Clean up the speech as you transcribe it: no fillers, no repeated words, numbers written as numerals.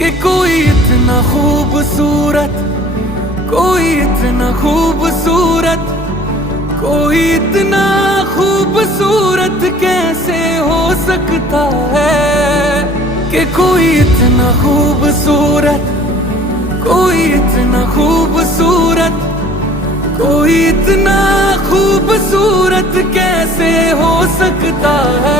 कि कोई इतना खूबसूरत, कोई इतना खूबसूरत, कोई इतना खूबसूरत कैसे हो सकता है। कि कोई इतना खूबसूरत, कोई इतना खूबसूरत, कोई इतना खूबसूरत कैसे हो सकता है।